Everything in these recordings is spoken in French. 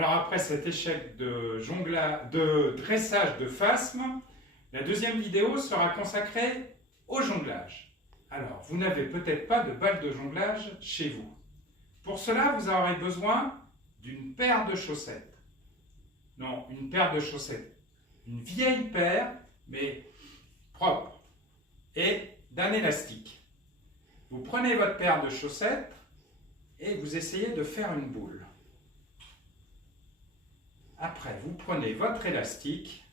Alors après cet échec de dressage de phasme, la deuxième vidéo sera consacrée au jonglage. Alors, vous n'avez peut-être pas de balle de jonglage chez vous. Pour cela, vous aurez besoin d'une paire de chaussettes. Non, une paire de chaussettes. Une vieille paire, mais propre. Et d'un élastique. Vous prenez votre paire de chaussettes et vous essayez de faire une boule. Après, vous prenez votre élastique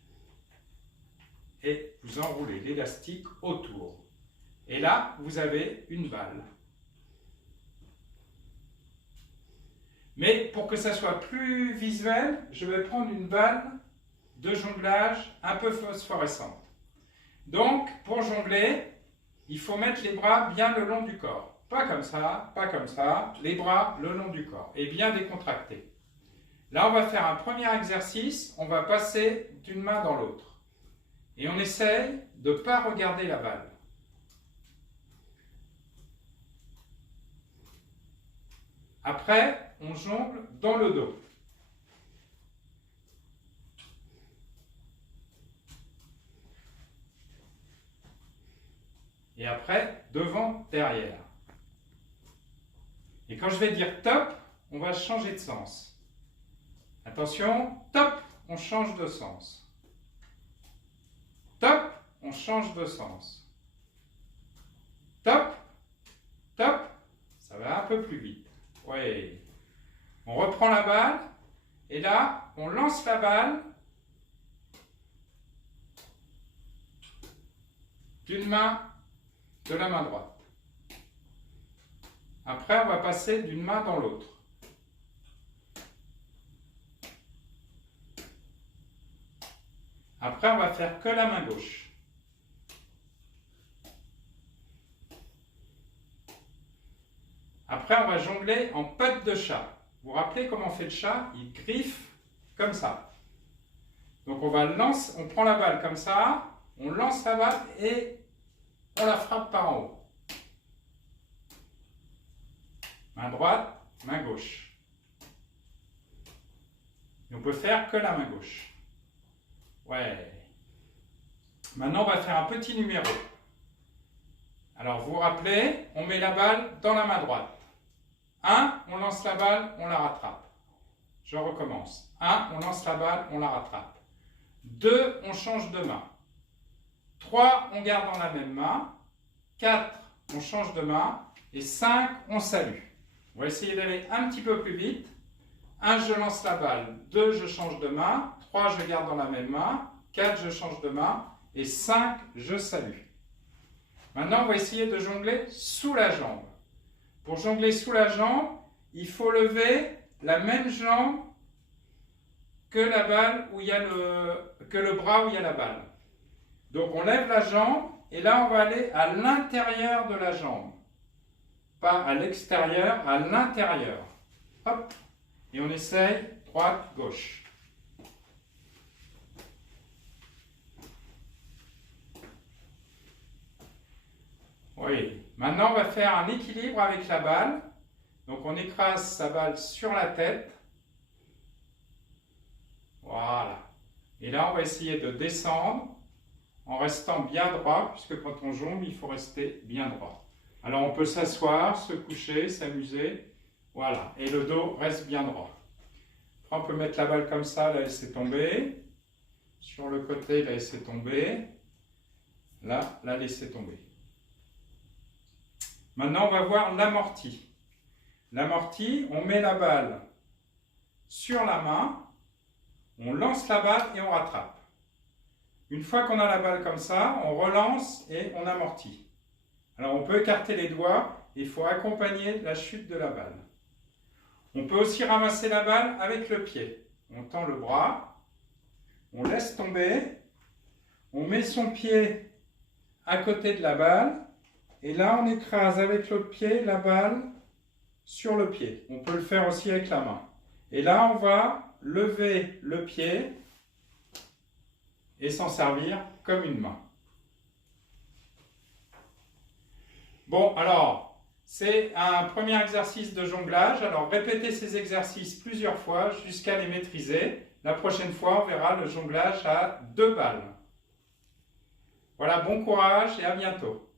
et vous enroulez l'élastique autour. Et là, vous avez une balle. Mais pour que ça soit plus visuel, je vais prendre une balle de jonglage un peu phosphorescente. Donc, pour jongler, il faut mettre les bras bien le long du corps. Pas comme ça, les bras le long du corps et bien décontractés. Là, on va faire un premier exercice, on va passer d'une main dans l'autre. Et on essaye de ne pas regarder la balle. Après, on jongle dans le dos. Et après, devant, derrière. Et quand je vais dire top, on va changer de sens. Attention, top, on change de sens. Top, on change de sens. Top, top, ça va un peu plus vite. Oui. On reprend la balle, et là, on lance la balle d'une main, de la main droite. Après, on va passer d'une main dans l'autre. Après, on va faire que la main gauche. Après, on va jongler en patte de chat. Vous vous rappelez comment on fait le chat? Il griffe comme ça. Donc, on prend la balle comme ça, on lance la balle et on la frappe par en haut. Main droite, main gauche. Et on peut faire que la main gauche. Ouais. Maintenant, on va faire un petit numéro. Alors, vous vous rappelez, on met la balle dans la main droite. 1, on lance la balle, on la rattrape. Je recommence. 1, on lance la balle, on la rattrape. 2, on change de main. 3, on garde dans la même main. 4, on change de main. Et 5, on salue. On va essayer d'aller un petit peu plus vite. 1, je lance la balle. 2, je change de main. 3, je garde dans la même main. 4, je change de main. Et 5, je salue. Maintenant, on va essayer de jongler sous la jambe. Pour jongler sous la jambe, il faut lever la même jambe que la balle où il y a que le bras où il y a la balle. Donc, on lève la jambe et là, on va aller à l'intérieur de la jambe. Pas à l'extérieur, à l'intérieur. Hop. Et on essaye droite, gauche. Oui. Maintenant, on va faire un équilibre avec la balle. Donc, on écrase sa balle sur la tête. Voilà. Et là, on va essayer de descendre en restant bien droit, puisque quand on jongle, il faut rester bien droit. Alors, on peut s'asseoir, se coucher, s'amuser. Voilà. Et le dos reste bien droit. Après, on peut mettre la balle comme ça, la laisser tomber. Sur le côté, la laisser tomber. Là, la laisser tomber. Maintenant, on va voir l'amorti. L'amorti, on met la balle sur la main, on lance la balle et on rattrape. Une fois qu'on a la balle comme ça, on relance et on amortit. Alors, on peut écarter les doigts, et il faut accompagner la chute de la balle. On peut aussi ramasser la balle avec le pied. On tend le bras, on laisse tomber, on met son pied à côté de la balle, et là, on écrase avec l'autre pied la balle sur le pied. On peut le faire aussi avec la main. Et là, on va lever le pied et s'en servir comme une main. Bon, alors, C'est un premier exercice de jonglage. Alors répétez ces exercices plusieurs fois jusqu'à les maîtriser. La prochaine fois, on verra le jonglage à 2 balles. Voilà, bon courage et à bientôt.